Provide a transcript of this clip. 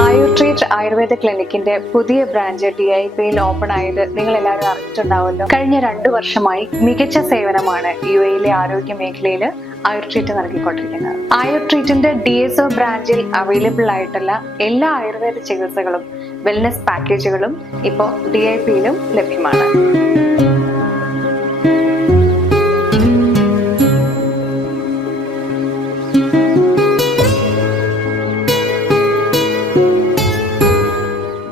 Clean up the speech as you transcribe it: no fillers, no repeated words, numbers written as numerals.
ആയുട്രീറ്റ് ആയുർവേദ ക്ലിനിക്കിന്റെ പുതിയ branch DIPയിൽ open ആയത് നിങ്ങൾ എല്ലാവരും അറിഞ്ഞിട്ടുണ്ടാവുമല്ലോ. കഴിഞ്ഞ 2 വർഷമായി മികച്ച സേവനമാണ് UAEയിലെ ആരോഗ്യ മേഖലയിൽ ആയുട്രീറ്റ് നൽകിക്കൊണ്ടിരിക്കുന്നത്. ആയുട്രീറ്റിന്റെ DSO ബ്രാഞ്ചിൽ അവൈലബിൾ ആയിട്ടുള്ള എല്ലാ ആയുർവേദ ചികിത്സകളും വെൽനസ് പാക്കേജുകളും ഇപ്പോൾ DIPയിലും ലഭ്യമാണ്.